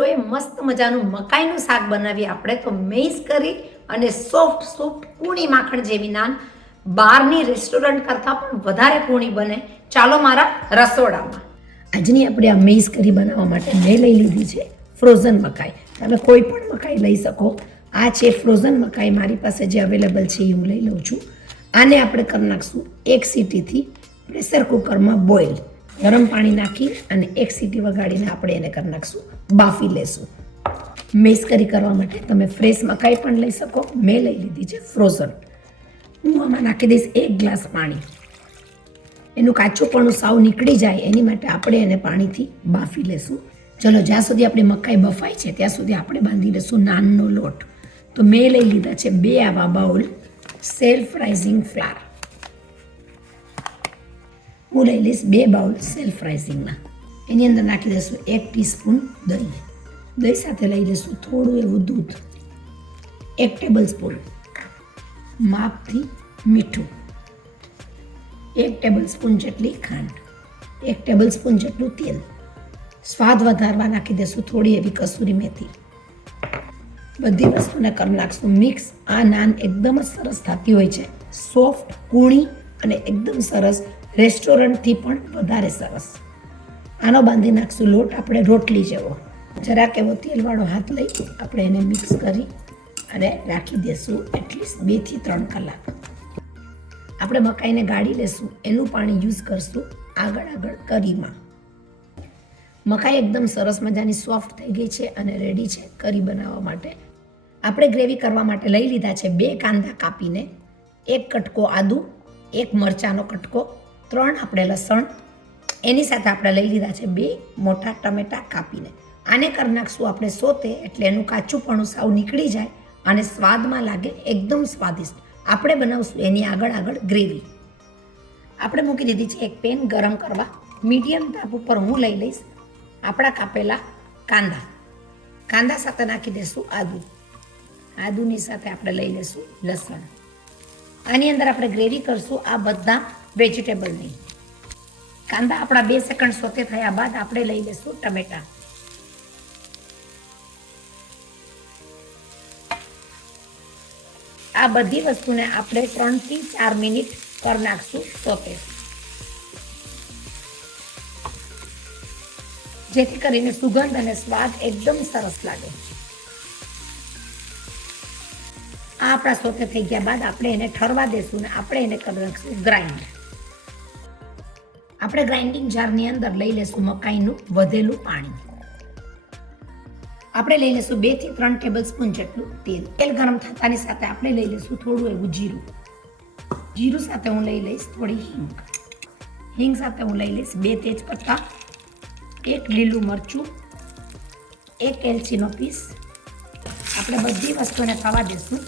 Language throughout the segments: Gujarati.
જોઈએ મસ્ત મજાનું મકાઈનું શાક બનાવીએ આપણે તો મેઈસ કરી અને સોફ્ટ કૂણી માખણ જેવી નાન બહારની રેસ્ટોરન્ટ કરતાં પણ વધારે કૂણી બને. ચાલો મારા રસોડામાં. આજની આપણે આ મેઈસ કરી બનાવવા માટે મેં લઈ લીધી છે ફ્રોઝન મકાઈ. તમે કોઈ પણ મકાઈ લઈ શકો. આ છે ફ્રોઝન મકાઈ, મારી પાસે જે અવેલેબલ છે એ હું લઈ લઉં છું. આને આપણે કરી નાખશું એક સીટીથી પ્રેશર કુકરમાં બોઇલ. ગરમ પાણી નાખી અને એક સીટી વગાડીને આપણે એને કરી નાખશું, બાફી લેશું. મેસ કરી કરવા માટે તમે ફ્રેશ મકાઈ પણ લઈ શકો. મેં લઈ લીધી છે ફ્રોઝન. હું આમાં નાખી દઈશ 1 ગ્લાસ પાણી. એનું કાચુંપણું સાવ નીકળી જાય એની માટે આપણે એને પાણીથી બાફી લેશું. ચલો, જ્યાં સુધી આપણી મકાઈ બફાય છે ત્યાં સુધી આપણે બાંધી લેશું નાનનો લોટ. તો મેં લઈ લીધા છે 2 આવા બાઉલ સેલ્ફ રાઇઝિંગ ફ્લાર. હું લઈ લઈશ 2 બાઉલ સેલ્ફ રાઇઝિંગના. એની અંદર નાખી દઈશું 1 ટીસ્પૂન દહીં. દહીં સાથે લઈ લઈશું થોડું એવું દૂધ, 1 ટેબલ સ્પૂન માપથી મીઠું, 1 ટેબલ સ્પૂન જેટલી ખાંડ, 1 ટેબલ સ્પૂન જેટલું તેલ. સ્વાદ વધારવા નાખી દઈશું થોડી એવી કસૂરી મેથી. બધી વસ્તુને કરી નાખશું મિક્સ. આ નાન એકદમ જ સરસ થતી હોય છે, સોફ્ટ, કૂણી અને એકદમ સરસ, રેસ્ટોરન્ટથી પણ વધારે સરસ. આનો બાંધી નાખશું લોટ આપણે રોટલી જેવો. જરાક એવો તેલવાળો હાથ લઈ આપણે એને મિક્સ કરી અને રાખી દઈશું એટલીસ્ટ 2 થી 3 કલાક. આપણે મકાઈને ગાળી લેશું, એનું પાણી યુઝ કરશું આગળ કરીમાં. મકાઈ એકદમ સરસ મજાની સોફ્ટ થઈ ગઈ છે અને રેડી છે કરી બનાવવા માટે. આપણે ગ્રેવી કરવા માટે લઈ લીધા છે 2 કાંદા કાપીને, 1 કટકો આદુ, 1 મરચાંનો કટકો, 3 આપણે લસણ. એની સાથે આપણે લઈ લીધા છે 2 મોટા ટમેટા કાપીને. આને કરી નાખશું આપણે સોતે, એટલે એનું કાચુંપણું સાવ નીકળી જાય અને સ્વાદમાં લાગે એકદમ સ્વાદિષ્ટ. આપણે બનાવશું એની આગળ ગ્રેવી. આપણે મૂકી દીધી છે એક પેન ગરમ કરવા. મીડિયમ તાપ ઉપર હું લઈ લઈશ આપણા કાપેલા કાંદા. કાંદા સાથે નાખી દઈશું આદુ. આદુની સાથે આપણે લઈ લઈશું લસણ. આની અંદર આપણે ગ્રેવી કરશું આ બધા વેજીટેબલની. કાંદા આપણા 2 સેકન્ડ સોતે થયા બાદ આપણે લઈ લઈશું ટમેટા. આ બધી વસ્તુને આપણે 3 થી 4 મિનિટ કરી નાખશું સોતે, જેથી કરીને સુગંધ અને સ્વાદ એકદમ સરસ લાગે. આ આપણા સોતે થઈ ગયા બાદ આપણે એને ઠરવા દેશું ને આપણે એને કરી નાખશું ગ્રાઇન્ડ. આપણે ગ્રાઇન્ડિંગ જારની અંદર લઈ લેશું મકાઈનું વધેલું પાણી. આપણે લઈ લઈશું 2 થી 3 ટેબલ સ્પૂન જેટલું તેલ. તેલ ગરમ થતાની સાથે આપણે લઈ લઈશું થોડું એવું જીરું. જીરું સાથે હું લઈ લઈશ થોડી હિંગ. હિંગ સાથે હું લઈ લઈશ 2 તેજપત્તા, 1 લીલું મરચું, 1 એલચીનો પીસ. આપણે બધી વસ્તુને થવા દઈશું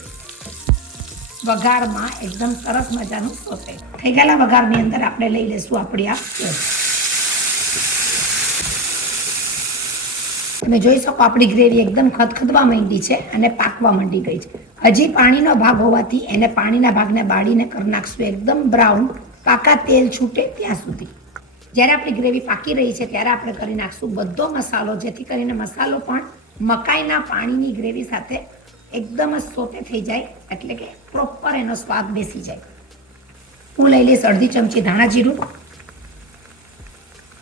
વઘારમાં એકદમ સરસ મજાનું સોતે. થઈ ગયેલા વઘારની અંદર આપણે લઈ લઈશું આપણી આ પેસ્ટ. તમે જોઈ શકો આપણી ગ્રેવી એકદમ ખદખદવા માંડી છે અને પાકવા માંડી ગઈ છે. હજી પાણીનો ભાગ હોવાથી એને પાણીના ભાગને બાળીને કરી નાખશું એકદમ બ્રાઉન, પાકા તેલ છૂટે ત્યાં સુધી. જ્યારે આપણી ગ્રેવી પાકી રહી છે ત્યારે આપણે કરી નાખશું બધો મસાલો, જેથી કરીને મસાલો પણ મકાઈના પાણીની ગ્રેવી સાથે એકદમ જ સોતે થઈ જાય, એટલે કે પ્રોપર એનો સ્વાદ બેસી જાય. હું લઈ લઈશ અડધી ચમચી ધાણા જીરું,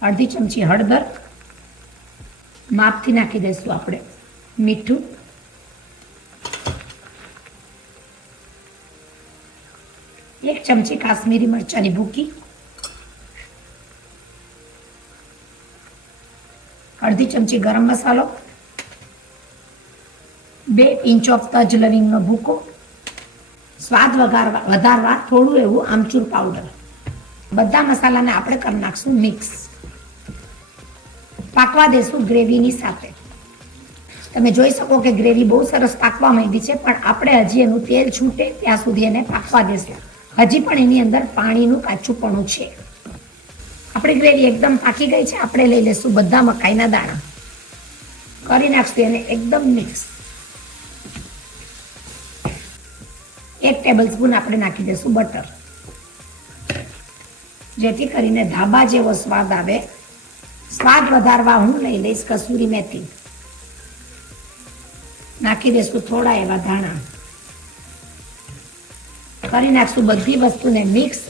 અડધી ચમચી હળદર, માપથી નાખી દઈશું આપણે મીઠું, એક ચમચી કાશ્મીરી મરચાંની ભૂકી, અડધી ચમચી ગરમ મસાલો, 2 પિંચ ઓફ તજ લવિંગનો ભૂકો, સ્વાદ વધારવા થોડું એવું આમચૂર પાવડર. બધા મસાલાને આપણે કરી નાખશું મિક્સ. પાકવા દેશું ગ્રેવીની સાથે. તમે જોઈ શકો કે ગ્રેવી બહુ સરસ પાકવા માંડી છે, પણ આપણે હજી એનું તેલ છૂટે ત્યાં સુધી એને પાકવા દેશું. હજી પણ એની અંદર પાણીનું કાચુંપણું છે. આપણી ગ્રેવી એકદમ પાકી ગઈ છે. આપણે લઈ લઈશું બધા મકાઈના દાણા, કરી નાખશું એને એકદમ મિક્સ. 1 ટેબલ સ્પૂન આપણે નાખી દઈશું બટર, જેથી કરીને ધાબા જેવો સ્વાદ આવે. સ્વાદ વધારવા હું લઈ લઈશ કસૂરી મેથી. નાખી દઈશું થોડા એવા ધાણા. કરી નાખશું બધી વસ્તુને મિક્સ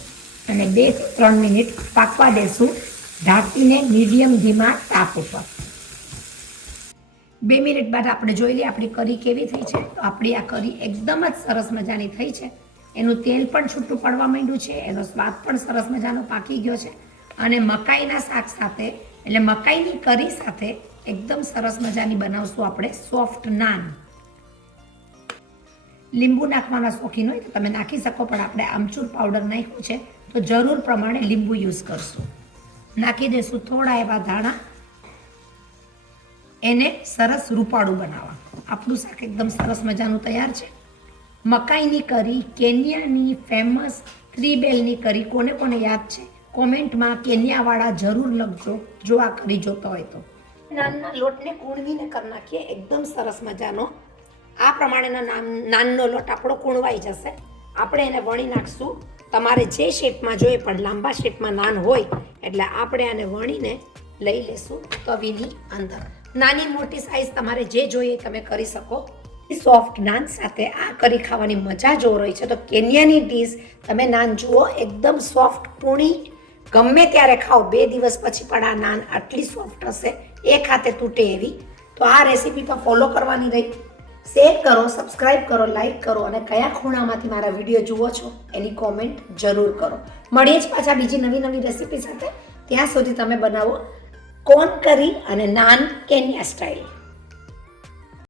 અને 2 થી 3 મિનિટ પાકવા દેશું ઢાંકીને મીડિયમ ધીમા તાપ ઉપર. 2 મિનિટ બાદ આપણે જોઈ લઈએ આપણી કરી કેવી થઈ છે. તો આપણી આ કરી એકદમ જ સરસ મજાની થઈ છે. એનું તેલ પણ છૂટું પડવા માંડ્યું છે, એનો સ્વાદ પણ સરસ મજાનો પાકી ગયો છે અને મકાઈના શાક સાથે એટલે મકાઈની કરી સાથે એકદમ સરસ મજાની બનાવશું આપણે સોફ્ટ નાન. લીંબુ નાખવાના શોખીન હોય તો તમે નાખી શકો, પણ આપણે આમચૂર પાવડર નાખ્યું છે તો જરૂર પ્રમાણે લીંબુ યુઝ કરશું. નાખી દઈશું થોડા એવા ધાણા. એને સરસ રૂપાળું બનાવવા. આપણું શાક એકદમ સરસ મજાનું તૈયાર છે. મકાઈની કરી, કેન્યાની ફેમસ 3 બેલની કરી કોને કોને યાદ છે કોમેન્ટમાં કેન્યાવાળા જરૂર લખજો જો આ કરી જોતો હોય તો. નાનના લોટને કૂણવીને કરી નાખીએ એકદમ સરસ મજાનો. આ પ્રમાણેનો નાનનો લોટ આપણો કૂણવાઈ જશે. આપણે એને વણી નાખશું. તમારે જે શેપમાં જોઈએ, પણ લાંબા શેપમાં નાન હોય એટલે આપણે આને વણીને લઈ લેશું તવીની અંદર. નાની મોટી સાઈઝ તમારે જે જોઈએ તમે કરી શકો. સોફ્ટ નાન સાથે આ કરી ખાવાની મજા જો રહી છે તો કેન્યાની ડીશ તમે નાન જુઓ એકદમ સોફ્ટ પૂણી ગમે ત્યારે ખાઓ 2 દિવસ પછી પણ આ નાન આટલી સોફ્ટ હશે એક હાથે તૂટે એવી. તો આ રેસીપી તો ફોલો કરવાની રહી. શેર કરો, સબસ્ક્રાઇબ કરો, લાઈક કરો અને કયા ખૂણામાંથી મારા વિડીયો જુઓ છો એની કોમેન્ટ જરૂર કરો. મળીએ જ પાછા બીજી નવી રેસીપી સાથે. ત્યાં સુધી તમે બનાવો કોર્ન કરી અને નાન કેન્યા સ્ટાઇલ.